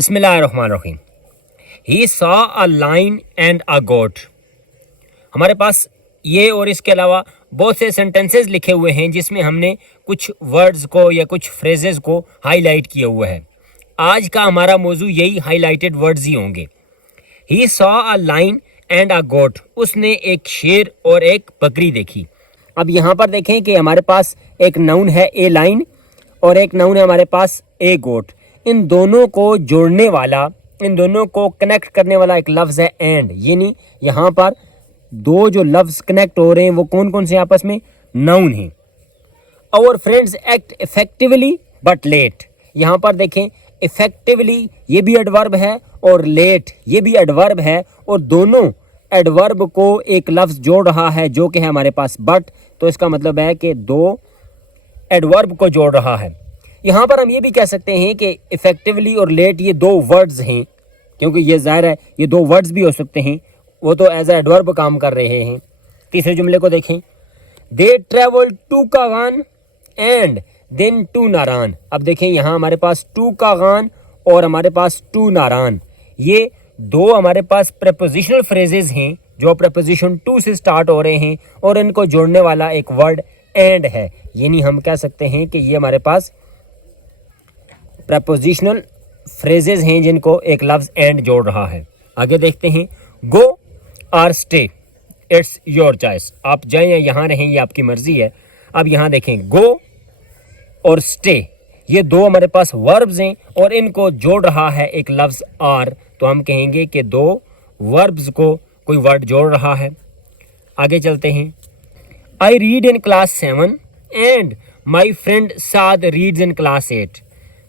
बिस्मिल्लाहिर्रहमानिर्रहीम। He saw a line and a goat. हमारे पास ये और इसके अलावा बहुत से सेंटेंसेस लिखे हुए हैं जिसमें हमने कुछ वर्ड्स को या कुछ फ्रेजेस को हाईलाइट किया हुआ है। आज का हमारा मौजू यही हाईलाइटेड वर्ड्स ही होंगे। He saw a line and a goat. उसने एक शेर और एक बकरी देखी। अब यहाँ पर देखें कि हमारे पास एक नाउन है ए लाइन और एक नाउन है हमारे पास ए गोट। इन दोनों को जोड़ने वाला, इन दोनों को कनेक्ट करने वाला एक लफ्ज़ है एंड। यानी यहाँ पर दो जो लफ्ज़ कनेक्ट हो रहे हैं वो कौन कौन से आपस में? नाउन हैं। Our friends act effectively but late. यहाँ पर देखें इफेक्टिवली ये भी एडवर्ब है और लेट ये भी एडवर्ब है और दोनों एडवर्ब को एक लफ्ज़ जोड़ रहा है जो कि है हमारे पास बट। तो इसका मतलब है कि दो एडवर्ब को जोड़ रहा है। यहाँ पर हम ये भी कह सकते हैं कि इफेक्टिवली और लेट ये दो वर्ड्स हैं, क्योंकि ये ज़ाहिर है ये दो वर्ड्स भी हो सकते हैं, वो तो एज ए एडवर्ब काम कर रहे हैं। तीसरे जुमले को देखें, they travel to Kaghan and then to Naran. अब देखें यहाँ हमारे पास टू कागान और हमारे पास टू नारान, ये दो हमारे पास प्रेपोजिशनल फ्रेजेस हैं जो प्रेपोजिशन टू से स्टार्ट हो रहे हैं और इनको जोड़ने वाला एक वर्ड एंड है। यानी हम कह सकते हैं कि ये हमारे पास प्रेपोजिशनल फ्रेजेस हैं जिनको एक लफ्ज़ एंड जोड़ रहा है। आगे देखते हैं, गो और स्टे इट्स योर चॉइस। आप जाएं या यहाँ रहें ये आपकी मर्जी है। अब यहाँ देखें गो और स्टे ये दो हमारे पास वर्ब्स हैं और इनको जोड़ रहा है एक लफ्ज़ आर। तो हम कहेंगे कि दो वर्ब्स को कोई वर्ड जोड़ रहा है। आगे चलते हैं, I read in class 7 and my friend Saad reads in class 8।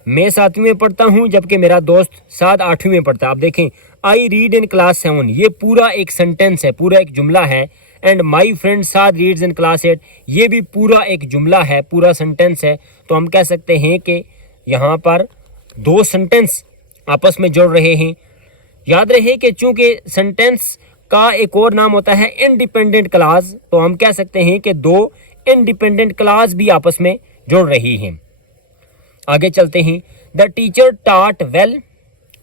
मैं 7वीं में पढ़ता हूँ जबकि मेरा दोस्त साद 8वीं में पढ़ता है। आप देखें आई रीड इन क्लास 7 ये पूरा एक सेंटेंस है, पूरा एक जुमला है। And my friend Saad reads in class 8 ये भी पूरा एक जुमला है, पूरा सेंटेंस है। तो हम कह सकते हैं कि यहाँ पर दो सेंटेंस आपस में जुड़ रहे हैं। याद रहे कि चूंकि सेंटेंस का एक और नाम होता है इंडिपेंडेंट क्लास, तो हम कह सकते हैं कि दो इंडिपेंडेंट क्लास भी आपस में जुड़ रही हैं। आगे चलते हैं, द टीचर टाट well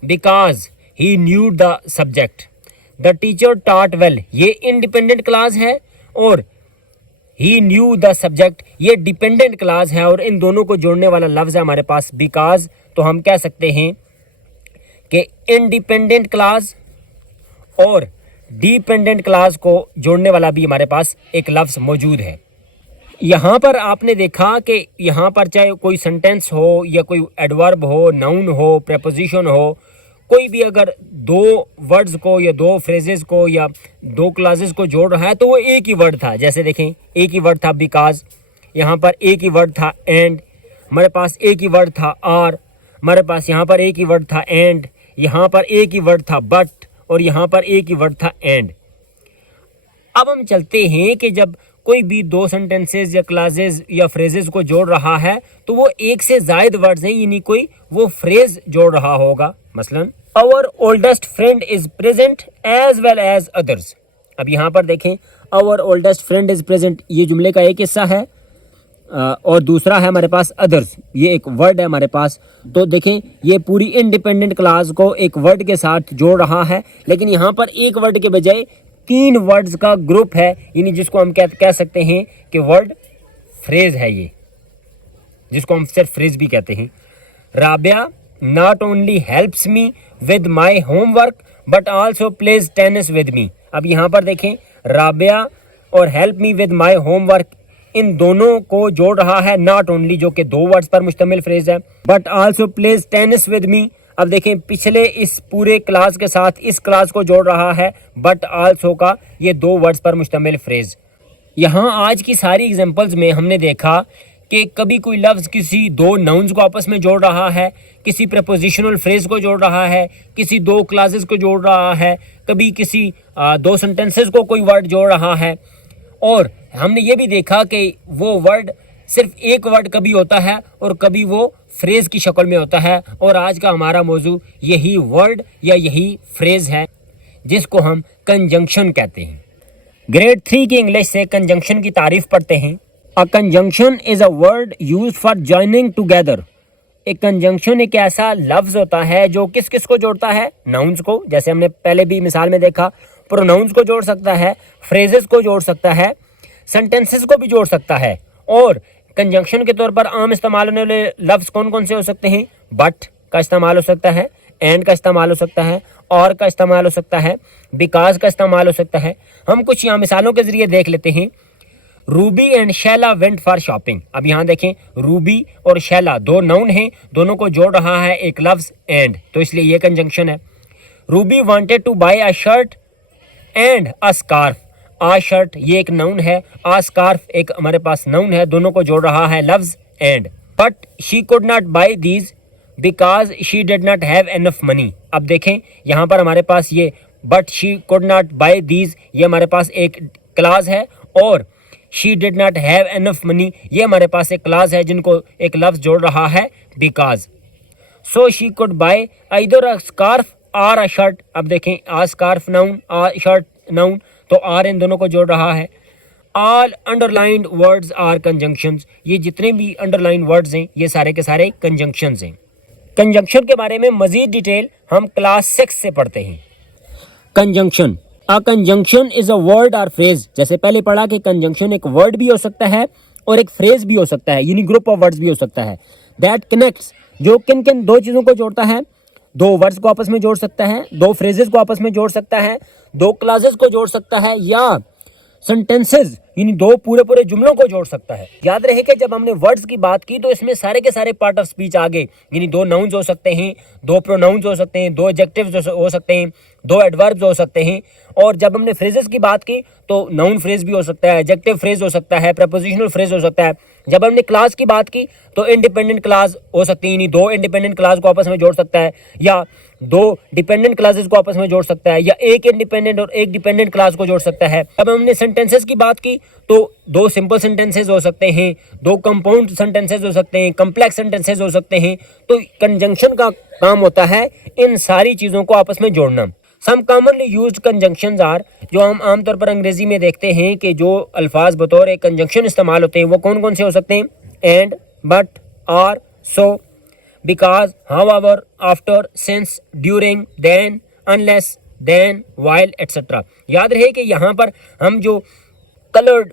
because he new the subject. The teacher टाट वेल ये इंडिपेंडेंट क्लास है और ही न्यू द सब्जेक्ट ये डिपेंडेंट क्लास है और इन दोनों को जोड़ने वाला लफ्ज़ है हमारे पास बिकॉज। तो हम कह सकते हैं कि इंडिपेंडेंट क्लास और डिपेंडेंट क्लास को जोड़ने वाला भी हमारे पास एक लफ्ज़ मौजूद है। यहाँ पर आपने देखा कि यहाँ पर चाहे कोई सेंटेंस हो या कोई एडवर्ब हो, नाउन हो, प्रेपोजिशन हो, कोई भी अगर दो वर्ड्स को या दो फ्रेजेस को या दो क्लासेस को जोड़ रहा है तो वो एक ही वर्ड था। जैसे देखें एक ही वर्ड था बिकॉज, यहाँ पर एक ही वर्ड था एंड, हमारे पास एक ही वर्ड था आर, हमारे पास यहाँ पर एक ही वर्ड था एंड, यहाँ पर एक ही वर्ड था बट और यहाँ पर एक ही वर्ड था एंड। अब हम चलते हैं कि जब कोई भी दो सेंटेंसेस या क्लासेस या फ्रेजेस को जोड़ रहा है तो वो एक से ज़ायद वर्ड्स हैं, यानी कोई वो फ्रेज जोड़ रहा होगा। मसलन our oldest friend is present age well as others. अब यहाँ पर देखें our oldest friend is present ये जुमले का एक हिस्सा है और दूसरा है हमारे पास अदर्स, ये एक वर्ड है हमारे पास। तो देखें ये पूरी इंडिपेंडेंट क्लास को एक वर्ड के साथ जोड़ रहा है, लेकिन यहाँ पर एक वर्ड के बजाय तीन वर्ड्स का ग्रुप है, यानी जिसको हम कह सकते हैं कि वर्ड फ्रेज है ये, जिसको हम सिर्फ फ्रेज भी कहते हैं। Rabia not only helps me with my homework but also plays tennis with me. अब यहाँ पर देखें राबिया और help me with my homework इन दोनों को जोड़ रहा है नॉट ओनली जो कि दो वर्ड्स पर मुश्तमिल फ्रेज है, but also plays tennis with me. अब देखें पिछले इस पूरे क्लास के साथ इस क्लास को जोड़ रहा है बट आल्सो का ये दो वर्ड्स पर मुश्तमिल फ्रेज। यहाँ आज की सारी एग्जांपल्स में हमने देखा कि कभी कोई लफ्ज़ किसी दो नाउन्स को आपस में जोड़ रहा है, किसी प्रपोजिशनल फ्रेज को जोड़ रहा है, किसी दो क्लासेस को जोड़ रहा है, कभी किसी दो सेंटेंसेस को कोई वर्ड जोड़ रहा है। और हमने ये भी देखा कि वो वर्ड सिर्फ एक वर्ड कभी होता है और कभी वो फ्रेज की शक्ल में होता है। और आज का हमारा मौजू यही वर्ड या यही फ्रेज है जिसको हम कंजंक्शन कहते हैं। ग्रेड 3 की इंग्लिश से कंजंक्शन की तारीफ पढ़ते हैं। A conjunction is a word used for joining together एक कंजंक्शन एक ऐसा लफ्ज होता है जो किस किस को जोड़ता है, नाउन्स को, जैसे हमने पहले भी मिसाल में देखा, प्रोनाउंस को जोड़ सकता है, फ्रेजेस को जोड़ सकता है, सेंटेंसेस को भी जोड़ सकता है। और कंजंक्शन के तौर पर आम इस्तेमाल होने वाले लफ्ज कौन कौन से हो सकते हैं? बट का इस्तेमाल हो सकता है, एंड का इस्तेमाल हो सकता है, और का इस्तेमाल हो सकता है, बिकॉज का इस्तेमाल हो सकता है। हम कुछ यहाँ मिसालों के जरिए देख लेते हैं। Ruby and Shaila went for shopping. अब यहाँ देखें, रूबी और शैला दो नाउन हैं, दोनों को जोड़ रहा है एक लफ्ज एंड, तो इसलिए ये कंजंक्शन है। Ruby wanted to buy a shirt and a scarf. A shirt ये एक नाउन है, आ स्कार्फ एक हमारे पास नाउन है, दोनों को जोड़ रहा है लफ्ज and. But she could not buy these because she did not have enough money. अब देखें यहाँ पर हमारे पास ये but she could not buy these, ये हमारे पास एक क्लाज है, और she did not have enough money ये हमारे पास एक क्लाज है जिनको एक लफ्ज जोड़ रहा है because. So she could buy either a scarf or a shirt. अब देखें, a scarf noun, a shirt noun, तो आर इन दोनों को जोड़ रहा है। All underlined words are conjunctions. ये जितने भी अंडरलाइन वर्ड्स हैं ये सारे के सारे कंजंक्शंस हैं। कंजंक्शन के बारे में मजीद डिटेल हम क्लास 6 से पढ़ते हैं। Conjunction, a conjunction is a word और फ्रेज। जैसे पहले पढ़ा कि कंजंक्शन एक वर्ड भी हो सकता है और एक फ्रेज भी हो सकता है, यानी ग्रुप ऑफ वर्ड्स भी हो सकता है। दैट कनेक्ट्स, जो किन किन दो चीज़ों को जोड़ता है, दो वर्ड्स को आपस में जोड़ सकता है, दो फ्रेजेस को आपस में जोड़ सकता है, दो क्लासेस को जोड़ सकता है, या सेंटेंसेस यानी दो पूरे पूरे जुमलों को जोड़ सकता है। याद रहे कि जब हमने वर्ड्स की बात की तो इसमें सारे के सारे पार्ट ऑफ स्पीच आ गए, यानी दो नाउन्स हो सकते हैं, दो प्रोनाउंस हो सकते हैं, दो एडजेक्टिव्स हो सकते हैं, दो एडवर्ब्स हो सकते हैं। और जब हमने फ्रेजेस की बात की तो नाउन फ्रेज भी हो सकता है, एडजेक्टिव फ्रेज हो सकता है, प्रपोजिशनल फ्रेज हो सकता है। जब हमने क्लास की बात की तो इंडिपेंडेंट क्लास हो सकती है, यानी दो इंडिपेंडेंट क्लास को आपस में जोड़ सकता है, या दो डिपेंडेंट क्लासेस को आपस में जोड़ सकता है, या एक इंडिपेंडेंट और एक डिपेंडेंट क्लास को जोड़ सकता है। अब हमने सेंटेंसेस की बात की तो दो सिंपल सेंटेंसेस हो सकते हैं, दो कंपाउंड सेंटेंसेस हो सकते हैं, कॉम्प्लेक्स सेंटेंसेस हो सकते हैं। तो कंजंक्शन का काम होता है इन सारी चीज़ों को आपस में जोड़ना। सम कॉमनली यूज्ड कंजंक्शंस आर, जो हम आमतौर पर अंग्रेजी में देखते हैं कि जो अल्फाज बतौर एक कंजंक्शन इस्तेमाल होते हैं वो कौन कौन से हो सकते हैं? एंड, बट, और, so, because, however, after, since, during, then, unless, then, while, etcetera. याद रहे कि यहाँ पर हम जो कलर्ड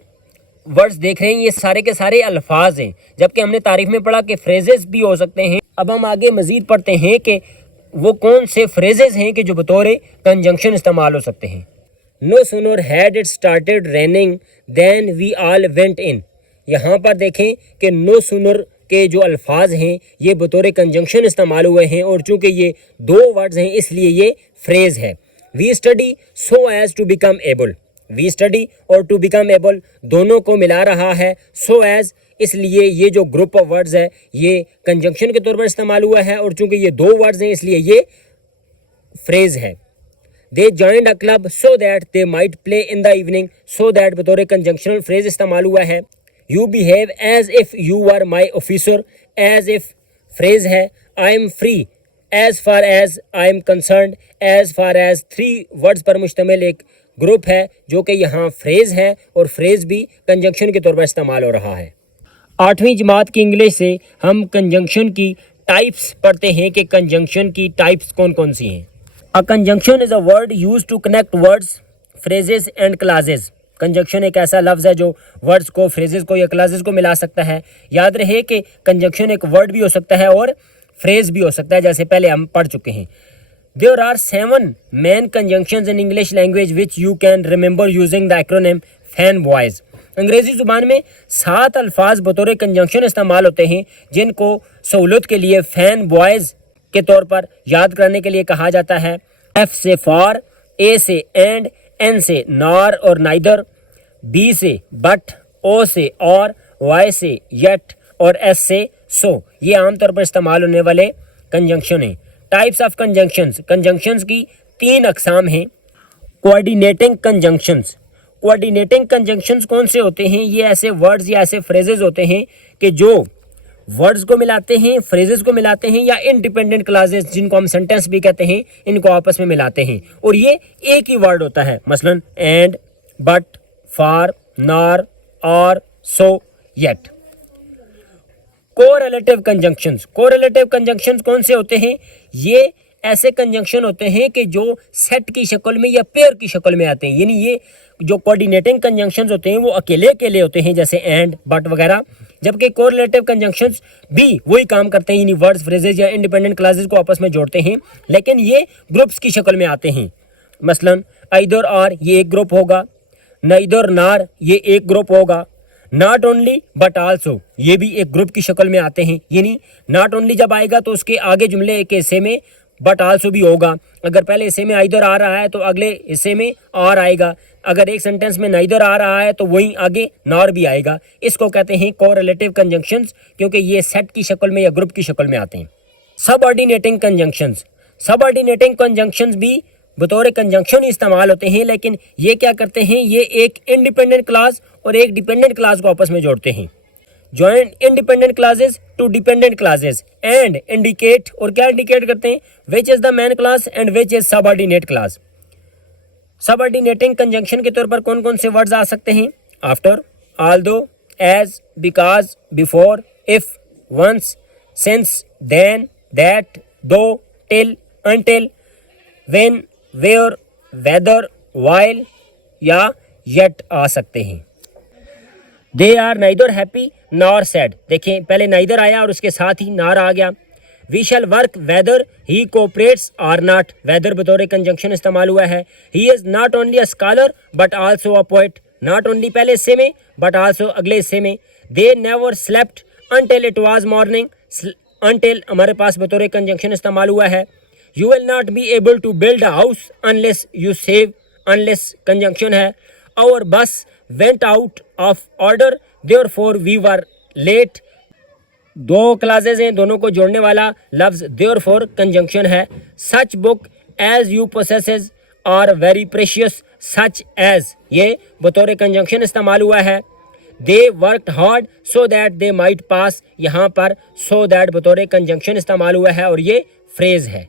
वर्ड्स देख रहे हैं ये सारे के सारे अल्फाज हैं, जबकि हमने तारीफ में पढ़ा कि फ्रेजेस भी हो सकते हैं। अब हम आगे मजीद पढ़ते हैं कि वो कौन से फ्रेजेस हैं कि जो बतौर कंजंक्शन इस्तेमाल हो सकते हैं। No sooner had it started raining then we all went in. यहाँ पर देखें कि नो सूनर के जो अल्फाज हैं ये बतौर कंजंक्शन इस्तेमाल हुए हैं, और चूंकि ये दो वर्ड्स हैं इसलिए ये फ्रेज है। We study so as to become able. We study और टू बिकम एबल दोनों को मिला रहा है सो एज, इसलिए ये जो ग्रुप ऑफ वर्ड्स है ये कंजंक्शन के तौर पर इस्तेमाल हुआ है, और चूंकि ये दो वर्ड्स हैं इसलिए ये फ्रेज है। They joined a club so that they might play in the evening. So that बतौर कंजंक्शनल फ्रेज इस्तेमाल हुआ है। You behave as if you are my officer, as if phrase है। I am free as far as I am concerned, as far as three words पर मुश्तमिल एक group है जो कि यहाँ फ्रेज है, और फ्रेज भी कंजंक्शन के तौर पर इस्तेमाल हो रहा है। 8वीं जमात की इंग्लिश से हम कंजंक्शन की टाइप्स पढ़ते हैं कि कंजंक्शन की टाइप्स कौन कौन सी हैं। A conjunction is a word used to connect words, phrases and clauses. Conjunction एक ऐसा लफ्ज़ है जो वर्ड्स को, फ्रेजेस को या क्लासेस को मिला सकता है। याद रहे कि कंजंक्शन एक वर्ड भी हो सकता है और फ्रेज भी हो सकता है, जैसे पहले हम पढ़ चुके हैं। There are 7 main conjunctions in English language which you can remember using the acronym FANBOYS। अंग्रेजी ज़ुबान में 7 अल्फाज बतौर कंजंक्शन इस्तेमाल होते हैं जिनको सहूलत के लिए फैन बॉयज़ के तौर पर याद करने के लिए कहा जाता है। F से फॉर, A से एंड, N से नॉर और नाइदर, B से बट, O से और, Y से येट और S से सो। ये आमतौर पर इस्तेमाल होने वाले कंजंक्शन हैं। टाइप्स ऑफ कंजंक्शंस, कंजंक्शंस की 3 अकसाम हैं। Coordinating conjunctions. कोऑर्डिनेटिंग कंजंक्शंस कौन से होते हैं? ये ऐसे वर्ड्स या ऐसे फ्रेजेस होते हैं कि जो वर्ड्स को मिलाते हैं, फ्रेजेस को मिलाते हैं, या इंडिपेंडेंट क्लासेस जिनको हम सेंटेंस भी कहते हैं इनको आपस में मिलाते हैं, और ये एक ही वर्ड होता है। मसलन एंड, बट, फॉर, नॉर, और, so, yet. Correlative conjunctions, correlative conjunctions कौन से होते हैं? ये ऐसे कंजंक्शन होते हैं कि जो सेट की शक्ल में या पेयर की शक्ल में आते हैं, यानी ये जो कोऑर्डिनेटिंग कंजंक्शंस होते हैं वो अकेले अकेले होते हैं, जैसे एंड, बट वगैरह, जबकि कोरिलेटिव कंजंक्शंस भी वही काम करते हैं, यानी वर्ड्स, फ्रेजेस या इंडिपेंडेंट क्लासेस को आपस में जोड़ते हैं, लेकिन ये ग्रुप्स की शक्ल में आते हैं। मसलन आइदर आर, ये एक ग्रुप होगा, नाइदर नार, ये एक ग्रुप होगा, नॉट ओनली बट आल्सो, ये भी एक ग्रुप की शक्ल में आते हैं, यानी नॉट ओनली जब आएगा तो उसके आगे जुमले के हिस्से में बट आल्सो भी होगा। अगर पहले हिस्से में आइदर आ रहा है तो अगले हिस्से में आर आएगा। अगर एक सेंटेंस में नाइदर आ रहा है तो वहीं आगे नॉर भी आएगा। इसको कहते हैं कोरिलेटिव कंजंक्शंस, क्योंकि ये सेट की शक्ल में या ग्रुप की शक्ल में आते हैं। सबऑर्डिनेटिंग कंजंक्शंस, सबऑर्डिनेटिंग कंजंक्शंस भी बतौर कंजंक्शन इस्तेमाल होते हैं, लेकिन ये क्या करते हैं, ये एक इंडिपेंडेंट क्लास और एक डिपेंडेंट क्लास को आपस में जोड़ते हैं। Joint independent clauses to dependent clauses and indicate, और क्या इंडिकेट करते हैं, which is the main clause and which is subordinate clause. Subordinating conjunction के तौर पर कौन कौन से वर्ड्स आ सकते हैं? After, although, as, because, before, if, once, since, then, that, though, till, until, when, where, whether, while या येट आ सकते हैं। They are neither happy nor sad, देखें पहले नाइदर आया और उसके साथ ही नार आ गया। We shall work whether he cooperates or not, whether बतौर कंजंक्शन इस्तेमाल हुआ है। He is not only a scholar but also a poet, not only पहले हिस्से में बट आल्सो अगले हिस्से में। They never slept until it was morning, until हमारे पास बतौर कंजंक्शन इस्तेमाल हुआ है। You will not be able to build a house unless you save, unless conjunction है। आवर बस went out of order therefore we were late, दो clauses हैं, दोनों को जोड़ने वाला लफ्ज देयरफॉर कंजंक्शन है। Such book as you possess are very precious, such as ये बतौर कंजंक्शन इस्तेमाल हुआ है। They worked hard so that they might pass, यहाँ पर सो दैट बतौर कंजंक्शन इस्तेमाल हुआ है और ये फ्रेज है।